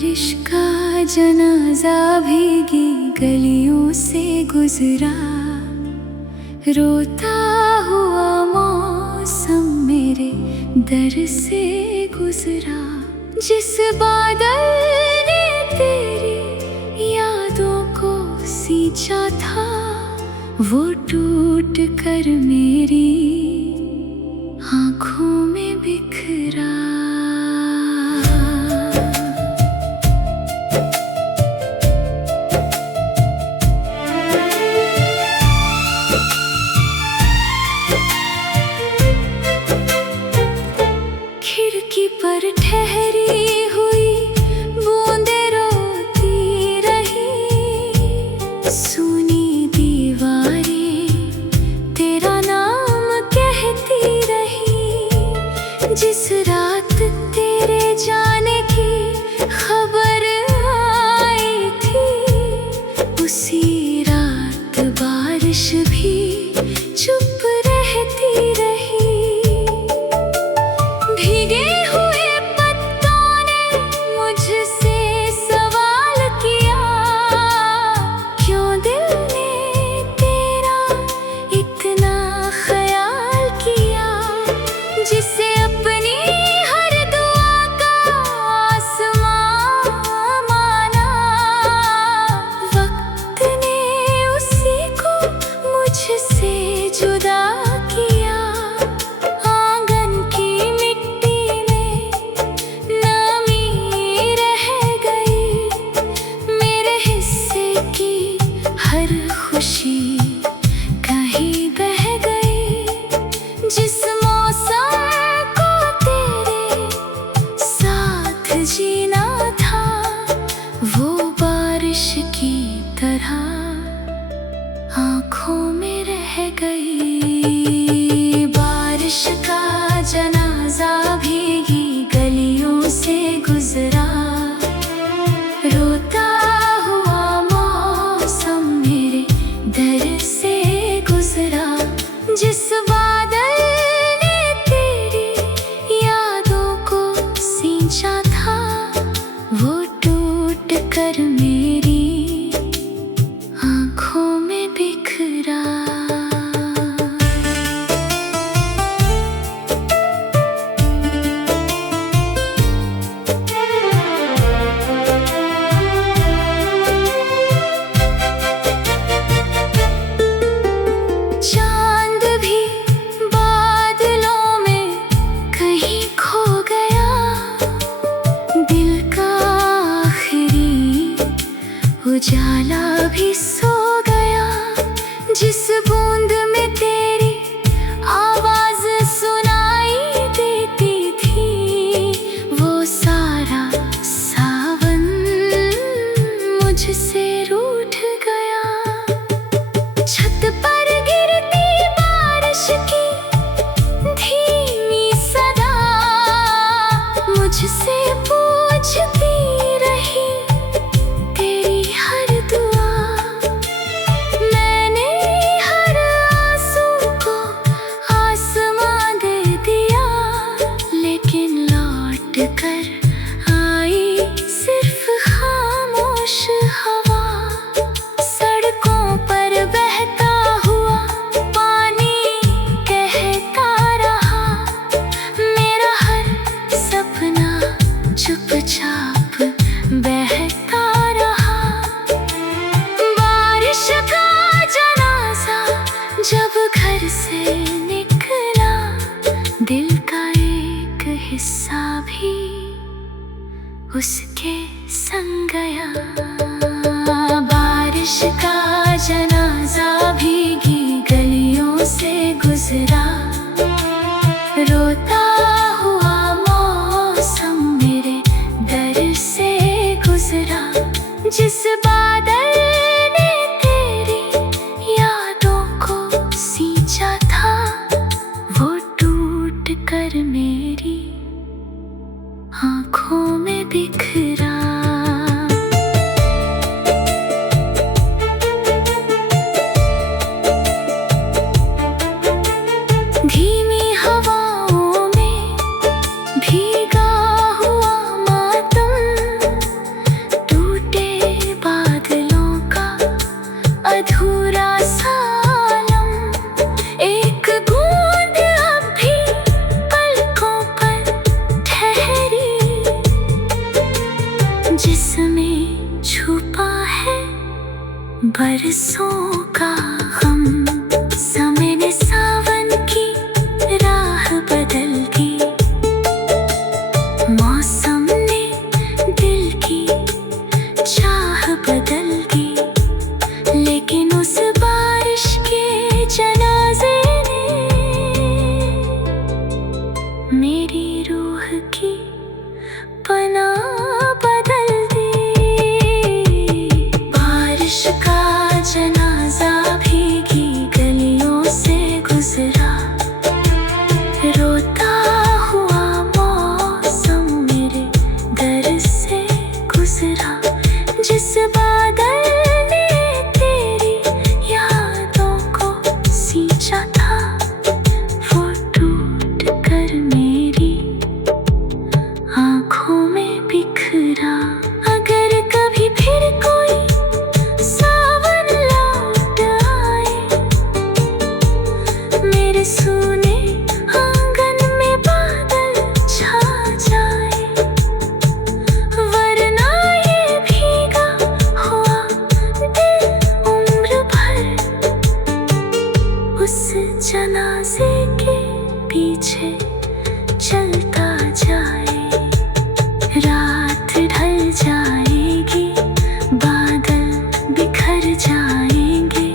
बारिश का जनाजा भीगी गलियों से गुजरा, रोता हुआ मौसम मेरे दर से गुजरा। जिस बादल ने तेरी यादों को सींचा था, वो टूट कर मेरी आँखों में बिखरा। खिड़की पर ठहरी हुई बूंदें रोती रही, सुनी दीवारें तेरा नाम कहती रही। जिस रात तेरे जाने की खबर आई थी, उसी रात बारिश भी चुप रहती रही। भीगे हुए पत्तों ने मुझसे सवाल किया, क्यों दिल ने तेरा इतना ख्याल किया। जिसे अपनी हर दुआ का आसमां माना, वक्त ने उसी को मुझसे जुदा किया। आंगन की मिट्टी में नमी रह गई, मेरे हिस्से की हर खुशी कहीं बह गई। जिस मौसम को तेरे साथ जीना था, वो बारिश की तरह आँखों में रह गई। बारिश का जनाजा भीगी गलियों से गुजरा, रोता हुआ मौसम मेरे दर से गुजरा। जिस बादल ने तेरी यादों को सींचा था, वो टूट कर मेरी आँखों में बिखरा। चांद भी बादलों में कहीं खो गया, दिल का आखिरी उजाला भी सो गया। जिस बूंद में तेरी आवाज सुनाई देती थी, वो सारा सावन मुझसे रूठ गया। छत पर गिरती बारिश की धीमी सदा मुझसे पूछती रही तेरी हर दुआ। मैंने हर आंसू को आसमां दे दिया, लेकिन लौट कर आई सिर्फ खामोश हवा। सड़कों पर बहता हुआ पानी कहता रहा, मेरा हर सपना चुपचाप बहता रहा। बारिश का जनाजा जब घर से निकला, दिल का एक हिस्सा भी उसके संग गया। बारिश का जनाजा भीगी गलियों से गुजरा, रोता हुआ मौसम मेरे दर से गुजरा। जिस बादल ने तेरी यादों को सींचा था, वो टूट कर मेरी आँखों में बिखरा। धीमी हवाओं में भीगा हुआ मातम बरसों का गम, समय ने सावन की राह बदल दी। मौसम ने दिल की चाह बदल दी, लेकिन उस बारिश के जनाजे ने मेरी रूह की पनाह बदल दी। बारिश का जनाजा भीगी गलियों से गुजरा, रोता हुआ मौसम मेरे दर से गुजरा। जिस बादल ने तेरी यादों को सींचा था, वो टूट कर मेरी आँखों में बिखरा। अगर कभी फिर कोई सावन लौट आए, मेरे सूने आंगन में बादल छा जाए, वरना ये भीगा हुआ दिल उम्र भर उस जनाजे के पीछे चलता जाए। रात ढल जाएगी, बादल बिखर जाएंगे,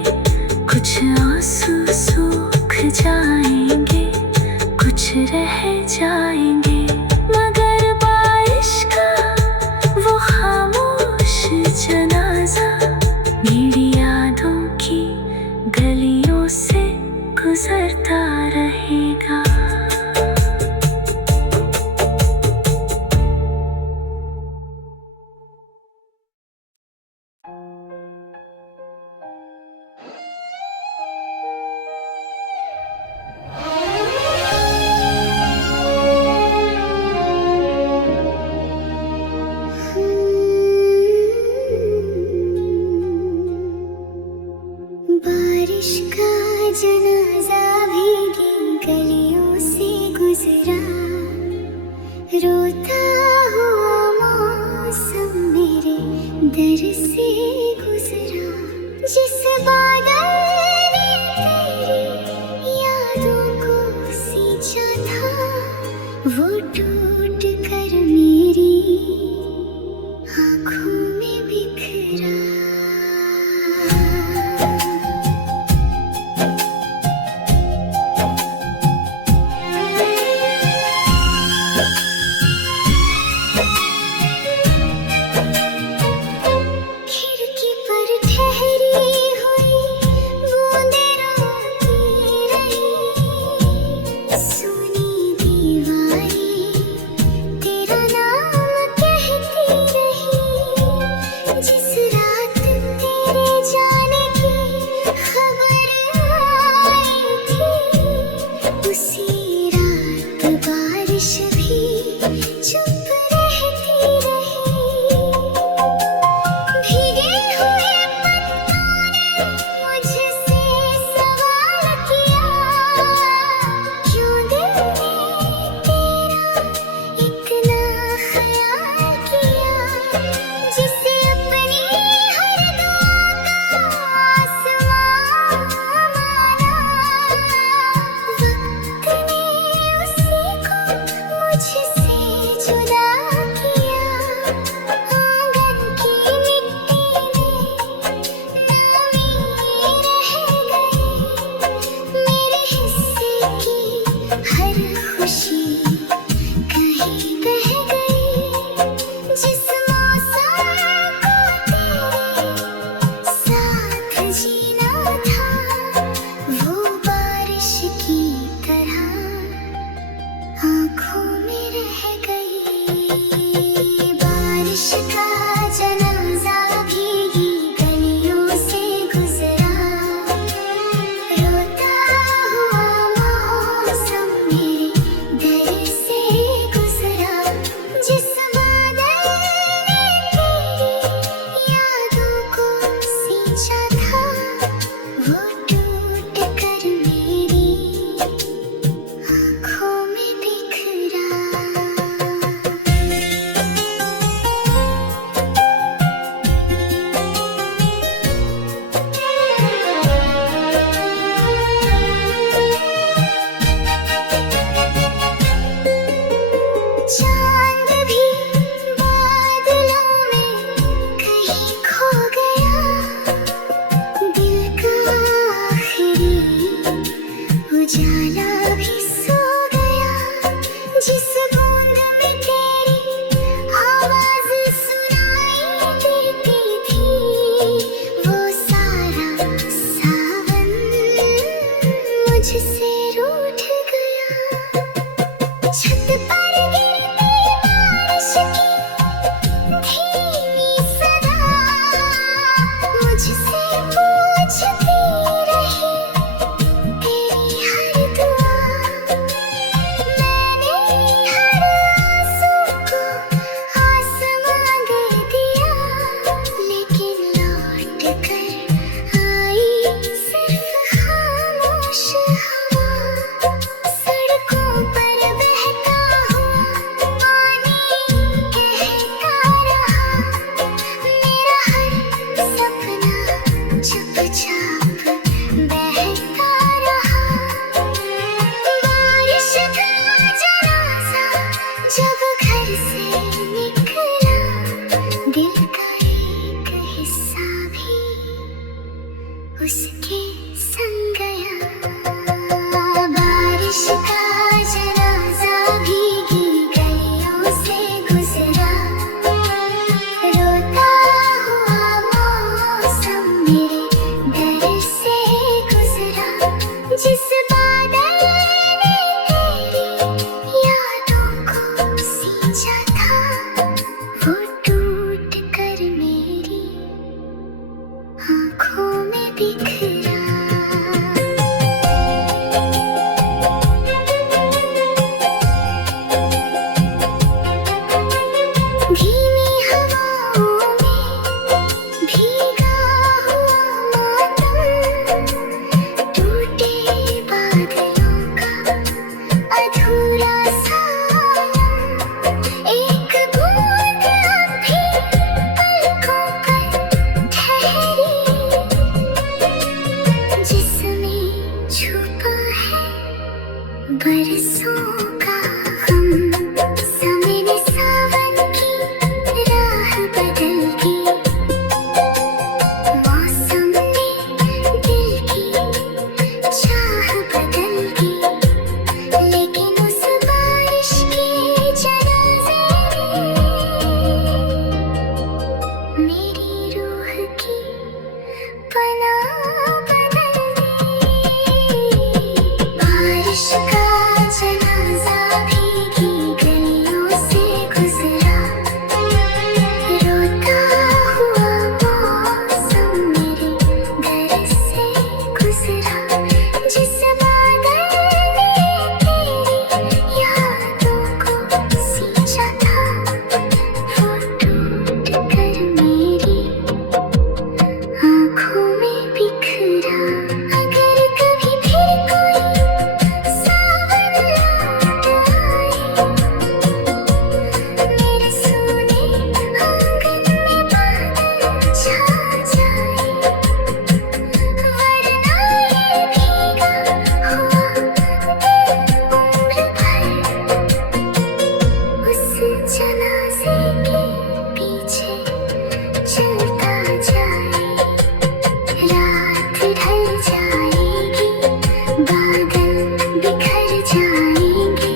कुछ आंसू सूख जाएंगे, कुछ रह जाएंगे। मगर बारिश का वो खामोश जनाजा मेरी यादों की गलियों से गुजरता रहेगा। बारिश का जनाजा भीगी गलियों से गुजरा, रोता हुआ मौसम मेरे दर से गुजरा। जिस बादल ने तेरी यादों को सींचा था, वो टूट कर मेरी आँखों में बिखरा। खिड़की पर ठहरी हुई बूंदें रोती रही, सुनी दीवारें तेरा नाम कहती रही। जिस रात तेरे जाने की खबर आई थी, उसी रात बारिश भी चुप रहती रही। भीगे हुए पत्तों ने मुझसे सवाल किया, क्यों दिल ने तेरा इतना ख्याल किया। जिसे अपनी हर दुआ का आसमां माना, वक्त ने उसी को मुझसे जुदा छत पर गिरती बारिश की धीमी सदा मुझसे पूछती रही तेरी हर दुआ। मैंने हर आंसू को आसमां दे दिया, लेकिन लौट कर आई सिर्फ खामोश हवा। सड़कों पर बहता हुआ पानी कहता रहा, मेरा हर सपना चुपचाप बहता रहा। बारिश का जनाजा जब घर से निकला, दिल का एक हिस्सा भी उसके संग गया। बारिश का जनाजा भीगी गलियों से गुजरा, रोता हुआ मौसम मेरे दर से गुजरा। जिस बादल ने तेरी यादों को सींचा था, वो टूट कर मेरी आँखों में बिखरा। धीमी हवाओं में भीगा हुआ मातम, टूटे बादलों का अधूरा साया। एक बूंद अब भी पलकों पर ठहरी, जिसमें छुपा है बरसों का गम। समय ने सावन की राह बदल दी, मौसम ने दिल की चाह बदल दी, लेकिन उस बारिश के जनाजे ने मेरी रूह की पनाह बदल दी। बारिश का जनाजा भीगी गलियों से गुजरा, रोता हुआ मौसम मेरे दर से गुजरा। जिस बादल ने तेरी यादों को सींचा था, वो टूट कर मेरी आँखों में बिखरा। अगर कभी फिर कोई सावन लौट आए, मेरे सोने आंगन में बादल छा जाए, वरना ये भीगा हुआ दिल उम्र भर उस जनाजे के पीछे चलता जाए। रात ढल जाएगी, बादल बिखर जाएंगे,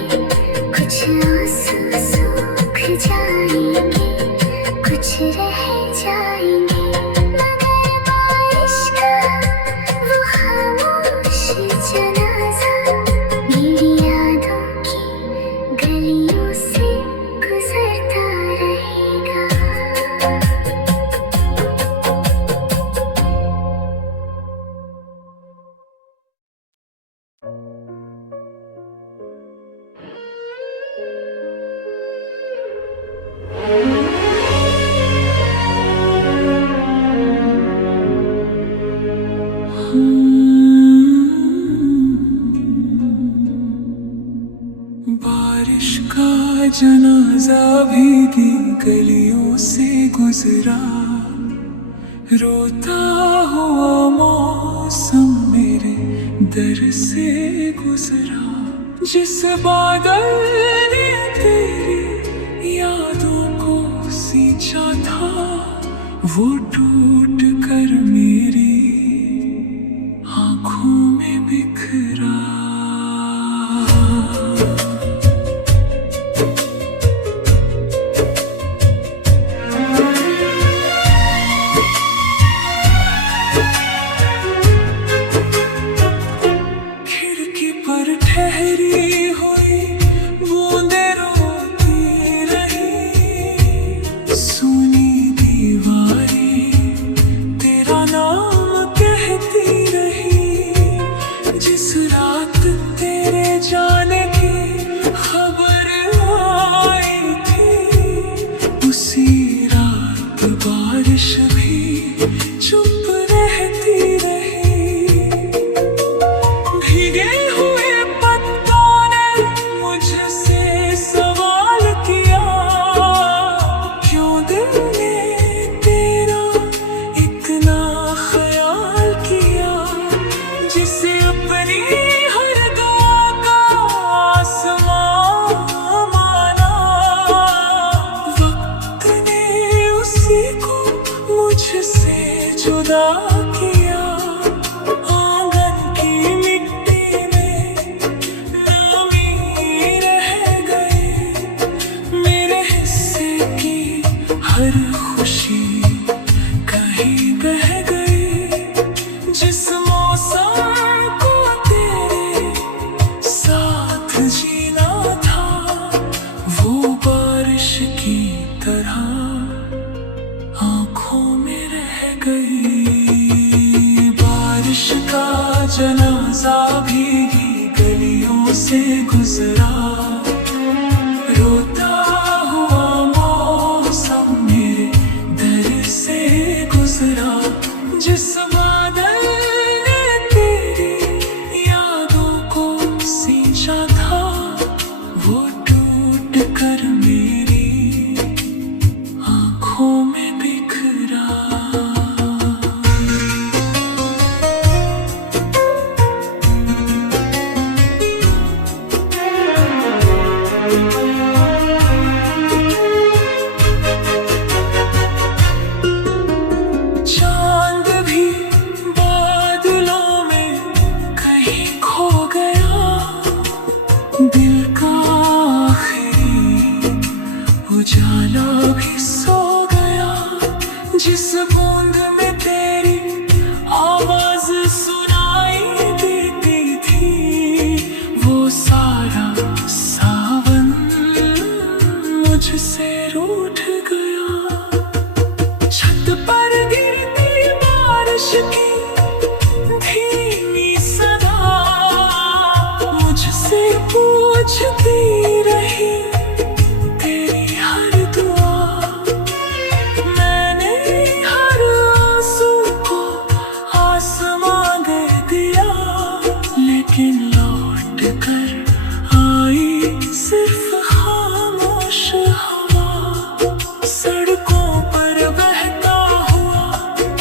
कुछ आंसू सूख जाएंगे, कुछ रह जाएंगे, मगर बारिश का वो खामोश जनाजा मेरी यादों की गलियों से गुजरता रहेगा। बारिश का जनाजा भीगी गलियों से गुजरा, रोता हुआ मौसम मेरे दर से गुजरा। जिस बादल ने तेरी यादों को सींचा था, वो टूट कर मेरी आँखों में बिखरा। खिड़की पर ठहरी हुई बूंदे बारिश की तरह आंखों में रह गई। बारिश का जनाजा भीगी गलियों से गुजरा, रोता हुआ मौसम मेरे दर से गुजरा। जिस बादल ने तेरी यादों को सींचा था, वो टूट कर मेरी आंखों में बिखरा। चांद भी बादलों में कहीं खो गया, दिल का आखिरी उजाला भी सो गया। जिस बूंद में तेरी आवाज सुनाई देती थी, वो सारा सावन मुझसे रूठ गया। छत पर गिरती बारिश की धीमी सदा मुझसे पूछती रही तेरी हर दुआ। मैंने हर आंसू को आसमां दे दिया, लेकिन लौट कर आई सिर्फ खामोश हवा। सड़कों पर बहता हुआ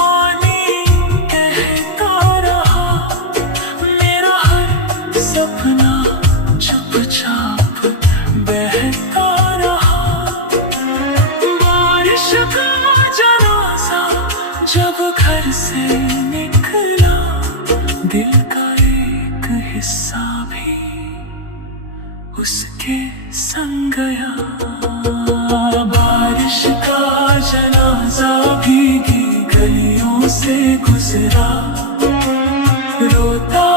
पानी कहता रहा, मेरा हर सपना चुपचाप बहता रहा। बारिश का जनाजा जब घर से निकला, दिल का एक हिस्सा भी उसके संग गया। बारिश का जनाजा भीगी गलियों से गुजरा, रोता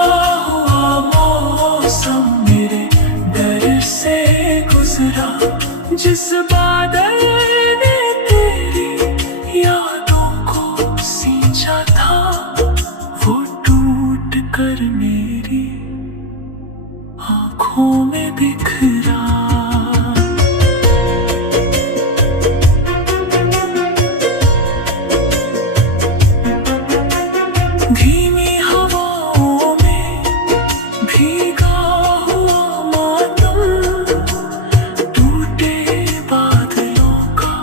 हुआ मौसम मेरे दर से गुजरा। जिस बादल ने तेरी यादों को सींचा था, वो टूट कर मेरी आंखों में बिखरा। धीमी हवाओं में भीगा हुआ मातम, टूटे बादलों का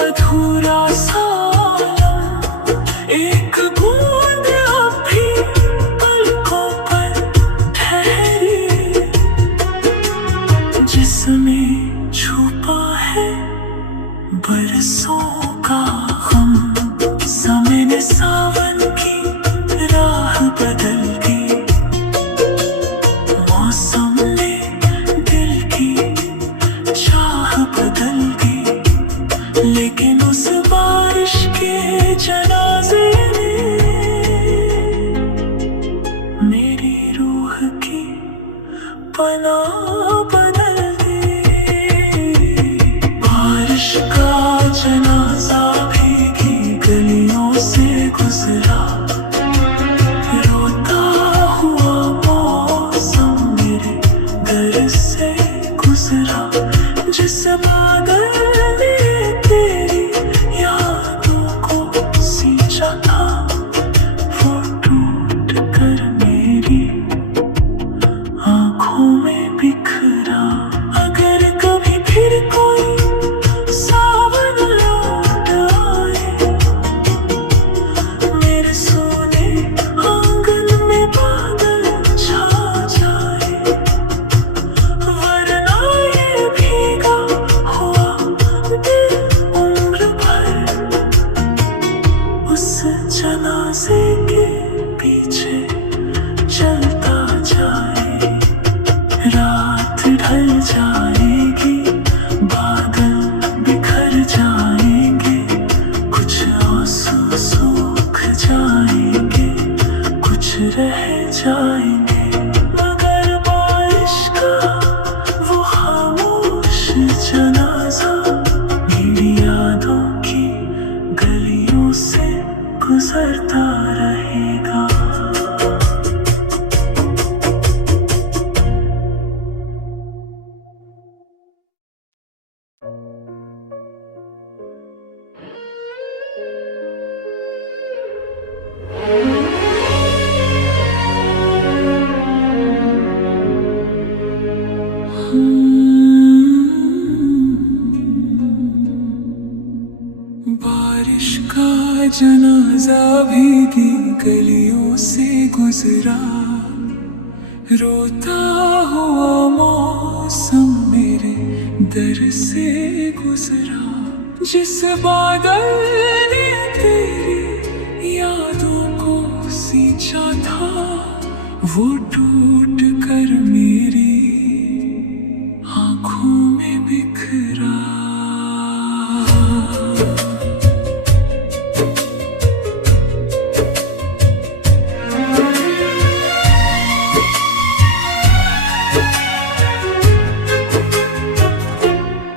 अधूरा सालम। एक बूंद अब भी पलकों पर ठहरी, जिसमें छुपा है बरसों का गम। समय ने सावन की राह बदल दी, मौसम ने दिल की चाह बदल दी, लेकिन उस बारिश के जनाजे ने मेरी रूह की पनाह बदल दी। बारिश का जनाजा भीगी गलियों से गुजरा, रोता हुआ मौसम मेरे दर से गुजरा। जिस बादल ने तेरी यादों को सींचा था, वो टूट कर मेरी आंखों में बिखरा। अगर कभी फिर कोई सावन लौट आए, मेरे सोने आंगन में बादल छा जाए, वरना ये भीगा हुआ जनाजा मेरी यादों की गलियों से गुजरता रहेगा। बारिश का जनाजा भीगी गलियों से गुजरा, रोता हुआ मौसम मेरे दर से गुजरा। जिस बादल ने तेरी यादों को सींचा था, वो टूट कर मेरी आँखों में बिखरा।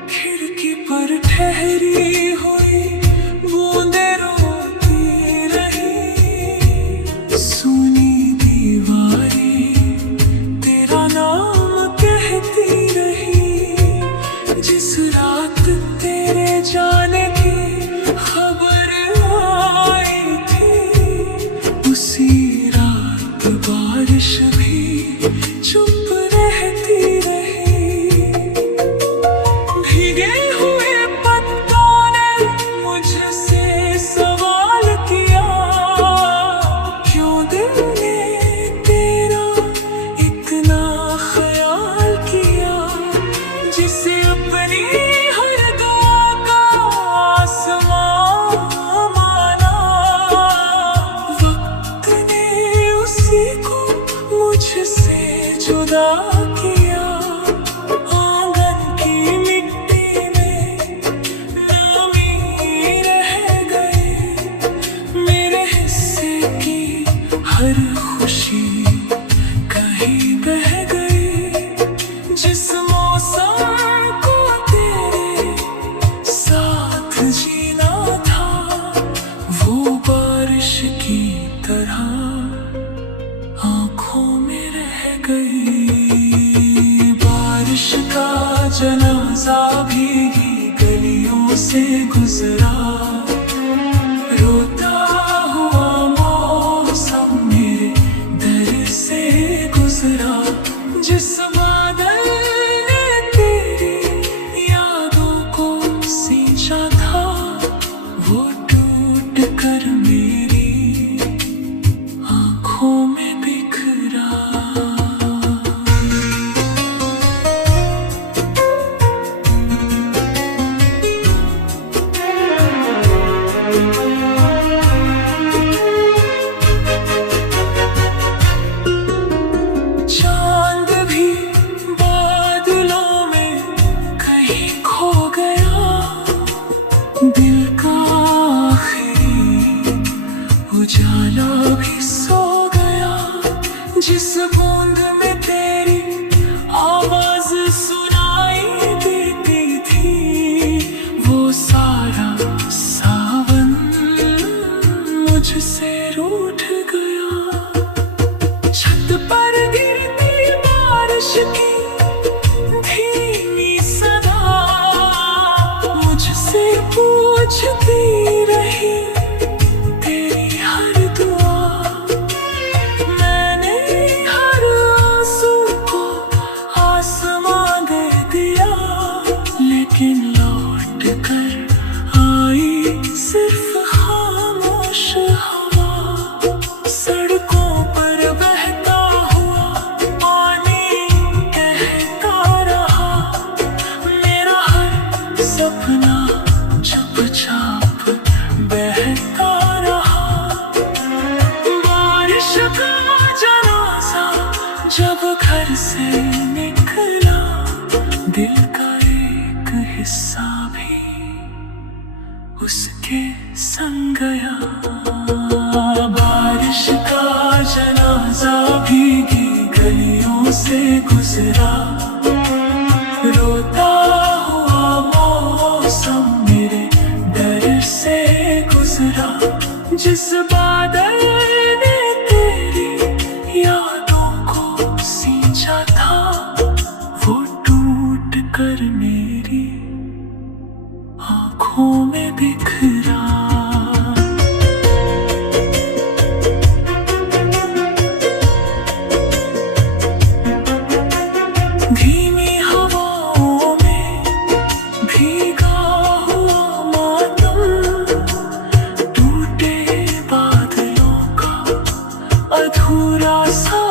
खिड़की पर ठहरी हुई बूंदें रोती रही, सुनी दीवारें तेरा नाम कहती रही। जिस रात तेरे जाने की खबर आई थी, उसी रात बारिश भी चुप रहती रही। भीगे हुए पत्तों ने मुझसे सवाल किया, क्यों दिल ने तेरा इतना ख्याल किया। जिसे अपनी हर दुआ का आसमां माना, वक्त ने उसी को मुझसे जुदा किया। आंगन की मिट्टी में नामी रह गए, मेरे हिस्से की हर खुशी कहीं बह गई। जिस मौसम को तेरे साथ जीना था, वो बारिश की तरह आँखों में रह गई। बारिश का जनाजा भीगी गलियों से गुजरा, रोता हुआ मौसम मेरे दर से गुजरा। जिस बादल ने तेरी यादों को सींचा था, वो टूट कर मेरी आँखों में बिखरा। चांद भी बादलों में कहीं खो गया, दिल का आखिरी उजाला भी सो गया। जिस बूंद में तेरी आवाज सुनाई देती थी, वो सारा सावन मुझसे रूठ गया। छत पर गिरती बारिश की धीमी सदा मुझसे पूछती रही तेरी हर दुआ। मैंने हर आंसू को आसमां दे दिया, लेकिन लौट कर आई सिर्फ खामोश हवा। सड़कों पर बहता हुआ पानी कहता रहा, मेरा हर सपना चुपचाप बहता रहा। बारिश का जनाजा जब घर से निकला, दिल का एक हिस्सा भी उसके संग गया। बारिश का जनाजा भीगी गलियों से गुजरा, रोता हुआ आँखों में बिखरा। धीमी हवाओं में भीगा हुआ मातम, टूटे बादलों का अधूरा सा